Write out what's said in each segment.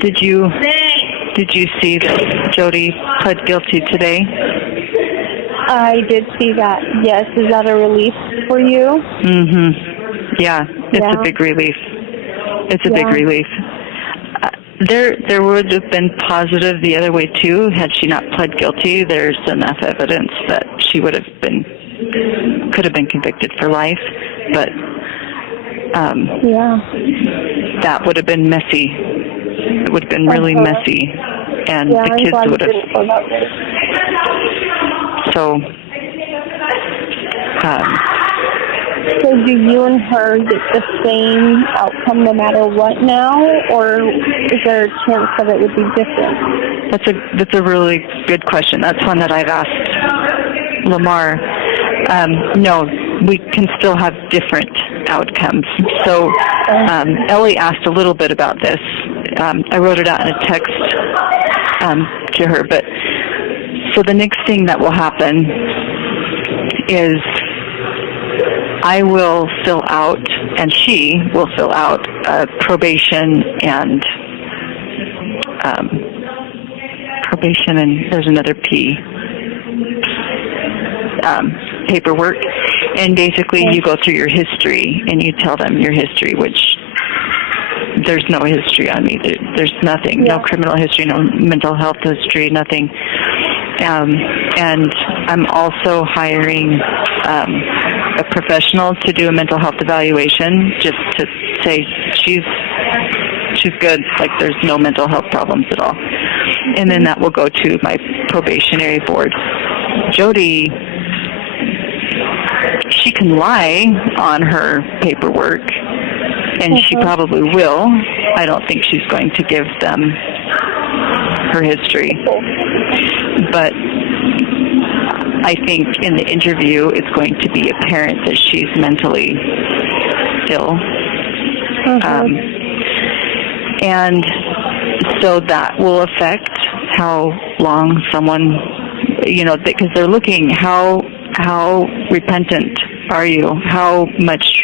Did you see that Jodi pled guilty today? I did see that. Yes. Is that a relief for you? Yeah, it's a big relief. It's a big relief. There would have been positive the other way too had she not pled guilty. There's enough evidence that she could have been convicted for life, but that would have been messy. It would have been really messy, and the kids would have. So. So do you and her get the same outcome no matter what now, or is there a chance that it would be different? That's a really good question. That's one that I've asked Lamar. No, we can still have different outcomes. So Ellie asked a little bit about this. I wrote it out in a text to her. But so the next thing that will happen is I will fill out, and she will fill out probation and there's another P, paperwork. And basically you go through your history and you tell them your history, which there's no history on me. There's nothing, no criminal history, no mental health history, nothing. And I'm also hiring a professional to do a mental health evaluation, just to say she's good, like there's no mental health problems at all. And then that will go to my probationary board. Jodi, she can lie on her paperwork, and she probably will. I don't think she's going to give them her history. But I think in the interview it's going to be apparent that she's mentally ill. And so that will affect how long someone, because they're looking, how repentant are you? How much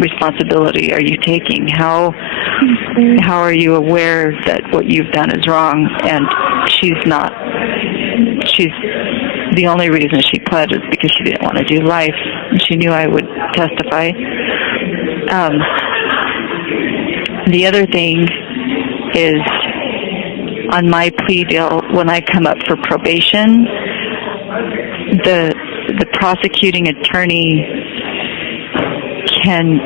responsibility are you taking? How are you aware that what you've done is wrong? And she's not. The only reason she pled is because she didn't want to do life, and she knew I would testify. The other thing is, on my plea deal, when I come up for probation, the prosecuting attorney can,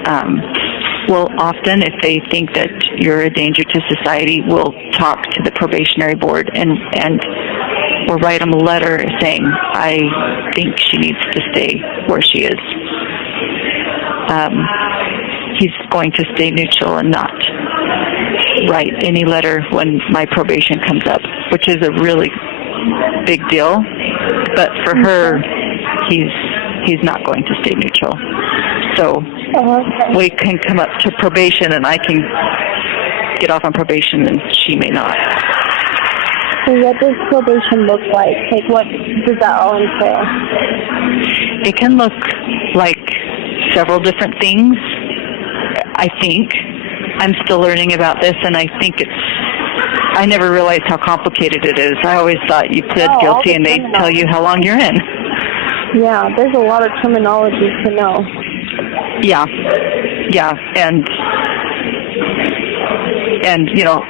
will often, if they think that you're a danger to society, will talk to the probationary board and or write them a letter saying, I think she needs to stay where she is. He's going to stay neutral and not write any letter when my probation comes up, which is a really big deal. But for her, he's not going to stay neutral. So we can come up to probation, and I can get off on probation, and she may not. So what does probation look like? Like, what does that all entail? It can look like several different things, I think. I'm still learning about this, and I think I never realized how complicated it is. I always thought you pled guilty and they'd tell you how long you're in. Yeah, there's a lot of terminology to know. Yeah, and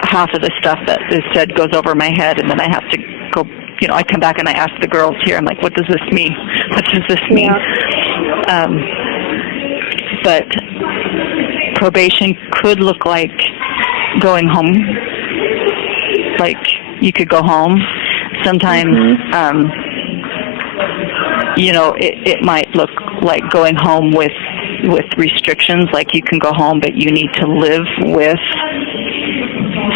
half of the stuff that is said goes over my head, and then I have to go, I come back and I ask the girls here, I'm like, what does this mean? What does this mean? Yeah. But probation could look like going home. Like, you could go home. Sometimes, it might look like going home with restrictions, like you can go home, but you need to live with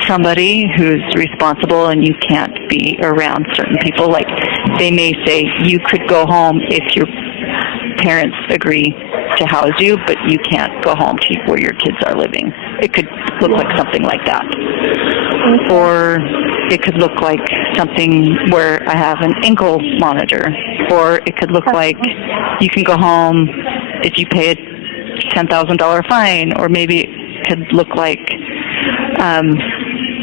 somebody who's responsible and you can't be around certain people. Like, they may say you could go home if your parents agree to house you, but you can't go home to where your kids are living. It could look like something like that. Or it could look like something where I have an ankle monitor. Or it could look like you can go home if you pay a $10,000 fine. Or maybe it could look like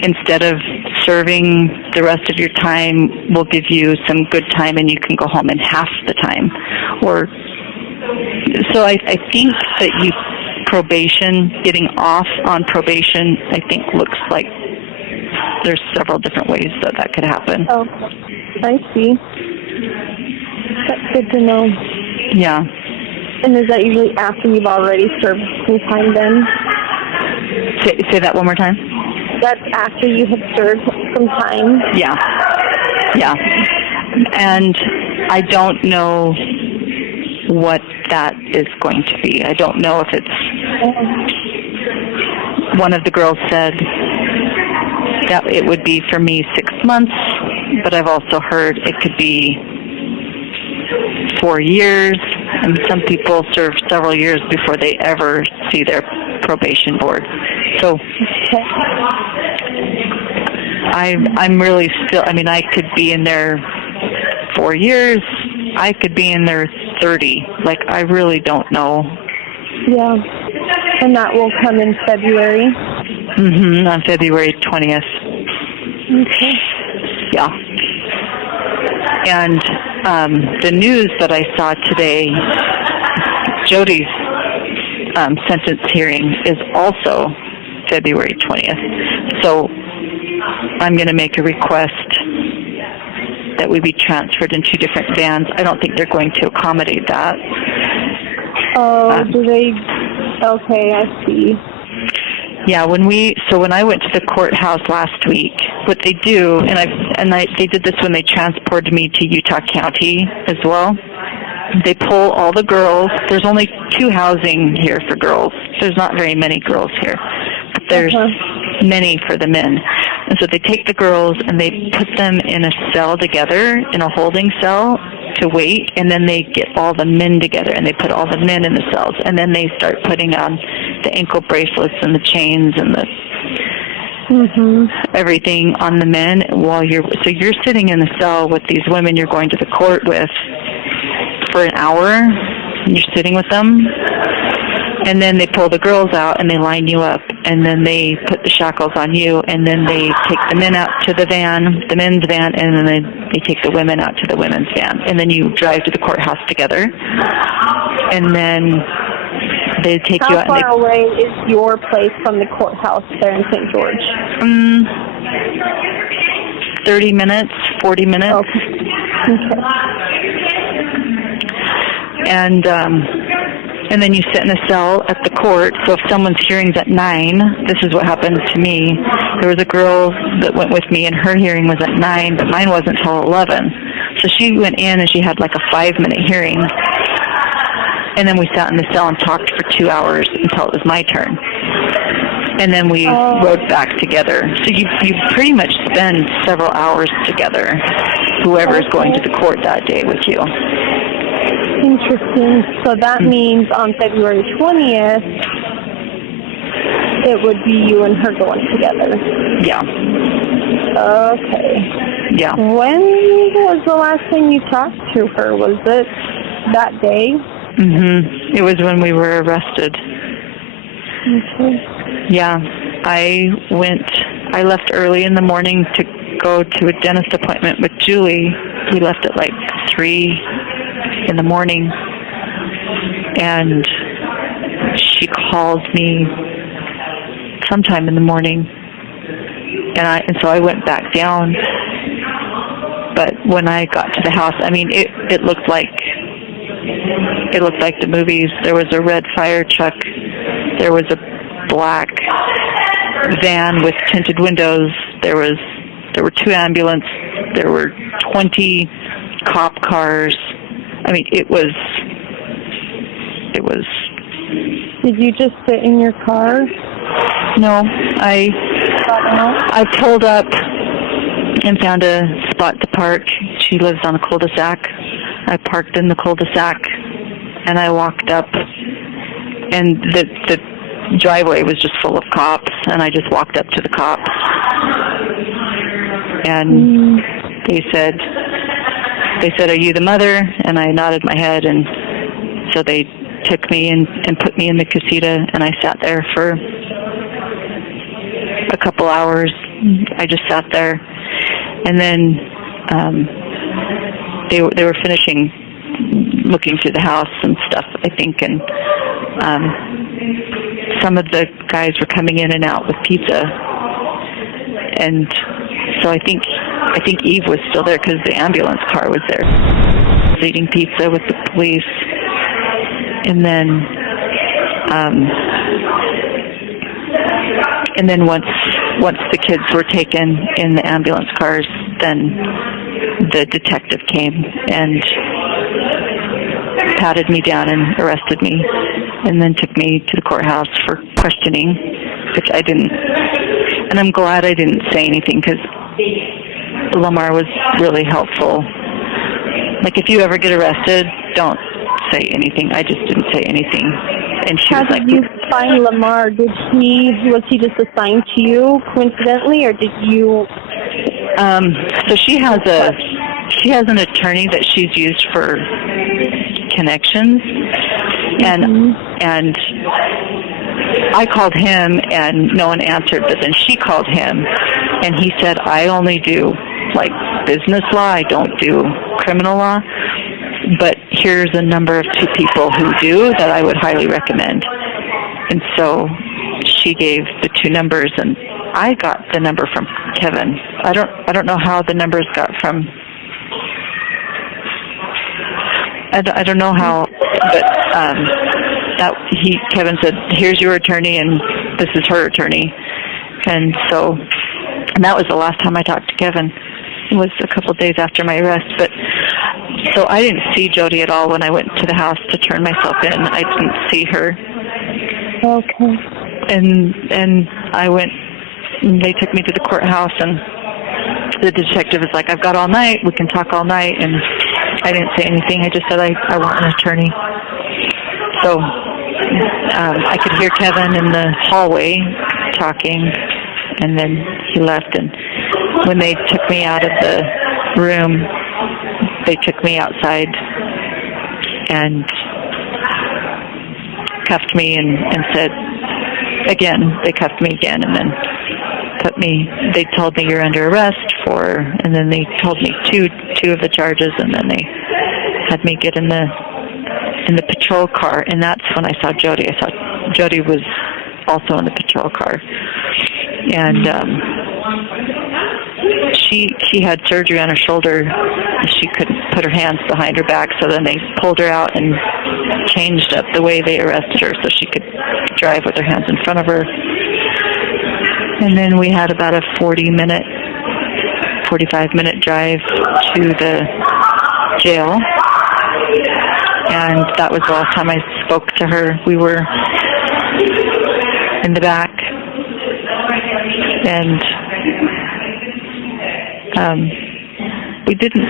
instead of serving the rest of your time, we'll give you some good time and you can go home in half the time. Or so I think that getting off on probation, I think looks like there's several different ways that could happen. Oh, I see. That's good to know. Yeah. And is that usually after you've already served some time then? Say that one more time. That's after you have served some time? Yeah. Yeah. And I don't know what that is going to be. I don't know if it's... One of the girls said that it would be for me 6 months, but I've also heard it could be 4 years, and some people serve several years before they ever see their probation board. So I'm really still, I mean, I could be in there 4 years, I could be in there 30. Like, I really don't know. Yeah. And that will come in February? Mm-hmm, on February 20th. Okay. Yeah. And the news that I saw today, Jodi's sentence hearing is also February 20th. So I'm going to make a request that we be transferred in 2 different vans. I don't think they're going to accommodate that. Oh, do they? Okay, I see. Yeah, when I went to the courthouse last week, what they do, they did this when they transported me to Utah County as well. They pull all the girls. There's only 2 housing here for girls. There's not very many girls here, but there's many for the men. And so they take the girls and they put them in a cell together, in a holding cell, to wait, and then they get all the men together and they put all the men in the cells, and then they start putting on the ankle bracelets and the chains and the everything on the men while you're sitting in the cell with these women you're going to the court with for an hour, and you're sitting with them, and then they pull the girls out and they line you up, and then they put the shackles on you, and then they take the men out to the men's van, and then they take the women out to the women's van, and then you drive to the courthouse together, and then they take you out. How far away is your place from the courthouse there in St. George? 30 minutes, 40 minutes. Okay. And then you sit in a cell at the court. So if someone's hearing's at 9, this is what happened to me. There was a girl that went with me, and her hearing was at 9, but mine wasn't until 11. So she went in, and she had like a 5-minute hearing. And then we sat in the cell and talked for 2 hours until it was my turn. And then we rode back together. So you pretty much spend several hours together, whoever is going to the court that day with you. Interesting. So that means on February 20th, it would be you and her going together. Yeah. Okay. Yeah. When was the last time you talked to her? Was it that day? Mm-hmm. It was when we were arrested. Okay. Yeah. I left early in the morning to go to a dentist appointment with Julie. We left at like 3 in the morning, and she called me sometime in the morning, and so I went back down. But when I got to the house, I mean, it looked like the movies. There was a red fire truck, there was a black van with tinted windows, there were 2 ambulances, there were 20 cop cars. I mean, it was. Did you just sit in your car? No, I pulled up and found a spot to park. She lives on a cul-de-sac. I parked in the cul-de-sac, and I walked up, and the driveway was just full of cops, and I just walked up to the cops, and they said, "Are you the mother?" And I nodded my head, and so they took me and put me in the casita, and I sat there for a couple hours, I just sat there, and then they were finishing looking through the house and stuff, I think, and some of the guys were coming in and out with pizza, and so I think Eve was still there because the ambulance car was there, eating pizza with the police, and then once the kids were taken in the ambulance cars, then the detective came and patted me down and arrested me, and then took me to the courthouse for questioning, which I didn't. And I'm glad I didn't say anything because Lamar was really helpful. Like, if you ever get arrested, don't say anything. I just didn't say anything. And she How was like, did you find Lamar? Was he just assigned to you coincidentally, or did you? So she has an attorney that she's used for Connexions, and I called him and no one answered, but then she called him and he said, I only do like business law, I don't do criminal law, but here's a number of 2 people who do that I would highly recommend. And so she gave the 2 numbers, and I got the number from Kevin. I don't know how the numbers got from. I don't know how, but Kevin said, here's your attorney and this is her attorney. And that was the last time I talked to Kevin. It was a couple of days after my arrest. But so I didn't see Jodi at all when I went to the house to turn myself in. I didn't see her. Okay. And I went, and they took me to the courthouse, and the detective was like, I've got all night, we can talk all night. And I didn't say anything. I just said I want an attorney. So I could hear Kevin in the hallway talking, and then he left. And when they took me out of the room, they took me outside and cuffed me and said, again, they cuffed me again, and then they told me you're under arrest and then they told me two of the charges, and then they had me get in the patrol car, and that's when I saw Jodi. I saw Jodi was also in the patrol car, and she had surgery on her shoulder. She couldn't put her hands behind her back, so then they pulled her out and changed up the way they arrested her so she could drive with her hands in front of her. And then we had about a 45-minute drive to the jail. And that was the last time I spoke to her. We were in the back. And we didn't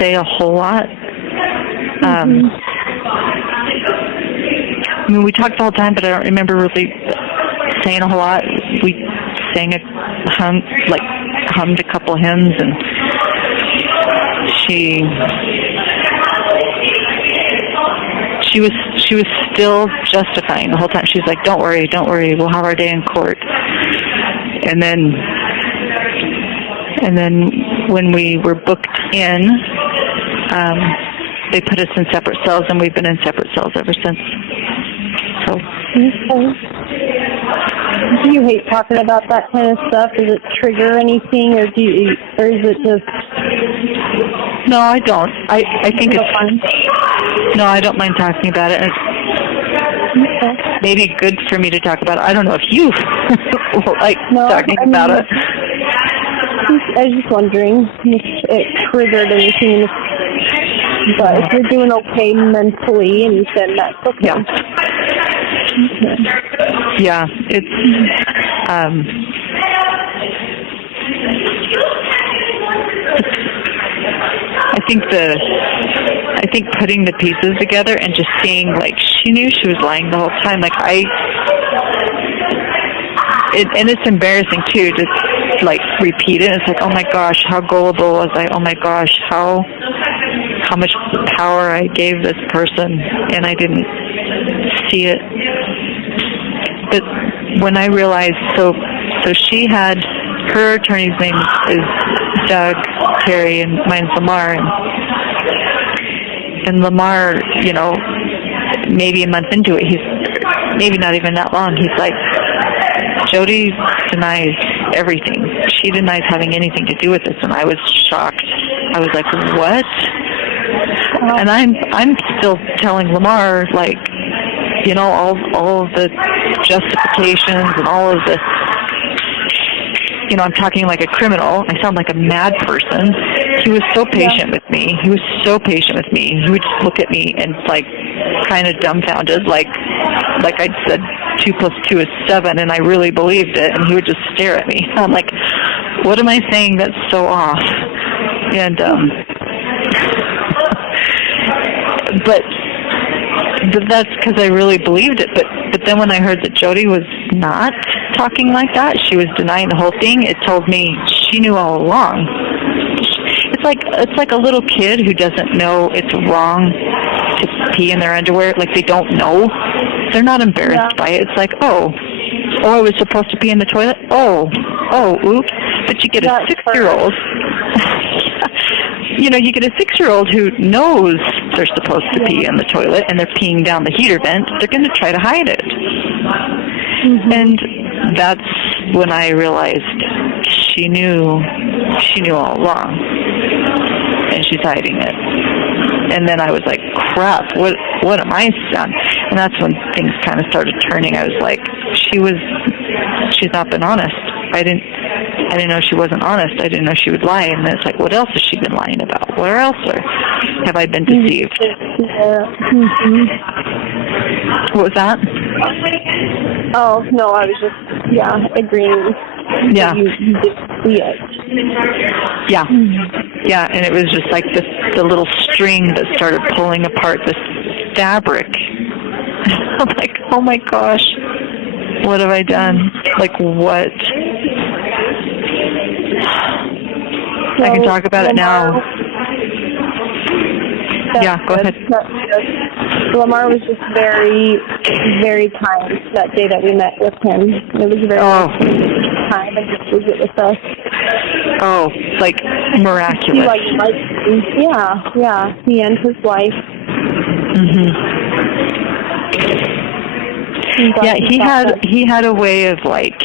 say a whole lot. I mean, we talked the whole time, but I don't remember really saying a whole lot. We sang hummed a couple hymns, and she was still justifying the whole time. She's like, don't worry, we'll have our day in court. And then when we were booked in, they put us in separate cells, and we've been in separate cells ever since. So. Okay. Do you hate talking about that kind of stuff? Does it trigger anything, or is it just? No, I don't. I think it's fun. No, I don't mind talking about it. It's maybe good for me to talk about it. I don't know if you like talking about it. I was just wondering if it triggered anything. But if you're doing okay mentally, and then that's okay. Yeah. Okay. Yeah, it's I think putting the pieces together and just seeing, like, she knew she was lying the whole time. Like, and it's embarrassing too to like repeat it. It's like, oh my gosh, how gullible was I? Oh my gosh, how much power I gave this person, and I didn't see it. But when I realized, so she had her attorney's name is Doug Terry, and mine's Lamar. And Lamar, you know, maybe a month into it, maybe not even that long, he's like, Jodi denies everything. She denies having anything to do with this. And I was shocked. I was like, what? And I'm still telling Lamar, like, you know, all of the justifications and all of the, you know, I'm talking like a criminal. I sound like a mad person. He was so patient with me. He was so patient with me. He would just look at me and, like, kind of dumbfounded, like I'd said 2 + 2 is 7, and I really believed it, and he would just stare at me. I'm like, what am I saying that's so off? And, but that's because I really believed it. But then when I heard that Jodi was not talking like that, she was denying the whole thing, it told me she knew all along. It's like a little kid who doesn't know it's wrong to pee in their underwear. Like, they don't know. They're not embarrassed by it. It's like, oh, I was supposed to pee in the toilet? Oh, oops. But you get a 6-year-old. You know, you get a 6-year-old who knows they're supposed to pee in the toilet, and they're peeing down the heater vent. They're going to try to hide it. Mm-hmm. And that's when I realized she knew all along, and she's hiding it. And then I was like, crap, what am I done? And that's when things kind of started turning. I was like, she's not been honest. I didn't know she wasn't honest. I didn't know she would lie. And then it's like, what else has she been lying about? Where else have I been deceived? What was that? Oh, no, I was just, agreeing. Yeah. You did see it. Yeah. Yeah, and it was just like the little string that started pulling apart this fabric. I'm like, oh my gosh, what have I done? Like, what? I can talk about it now. Yeah, go ahead. Lamar was just very, very kind that day that we met with him. It was very kind and just visit with us. Oh, like miraculous. Yeah. He and his wife. Mhm. Yeah, he had a way of, like,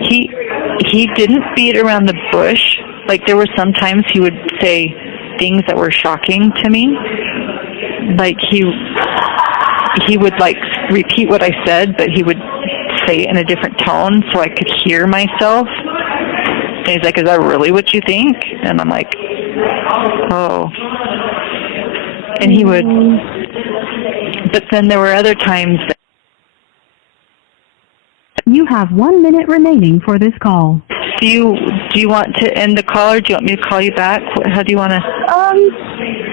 he didn't beat around the bush. Like, there were some times he would say things that were shocking to me. Like, he would, like, repeat what I said, but he would say it in a different tone so I could hear myself. And he's like, is that really what you think? And I'm like, oh. And he would, but then there were other times that... You have 1 minute remaining for this call. Do you want to end the call, or do you want me to call you back? How do you want to...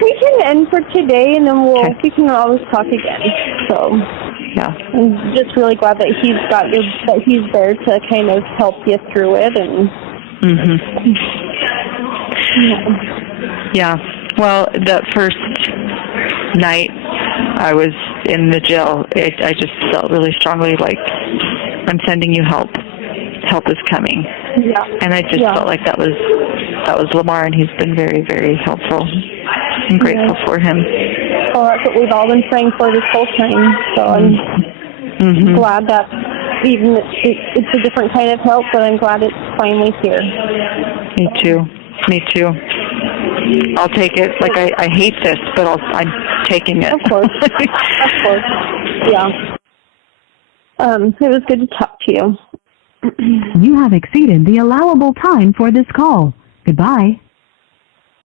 We can end for today, and then we can always talk again. So, yeah, I'm just really glad that he's there to kind of help you through it, and. Yeah. Well, that first night I was in the jail, I just felt really strongly like, I'm sending you help. Help is coming. Yeah. And I just felt like that was Lamar, and he's been very, very helpful. I'm grateful for him. Well, that's what we've all been praying for this whole time. So I'm glad that even it's a different kind of help, but I'm glad it's finally here. Me too. I'll take it. Like, I hate this, but I'm taking it. Of course. Yeah. It was good to talk to you. You have exceeded the allowable time for this call. Goodbye.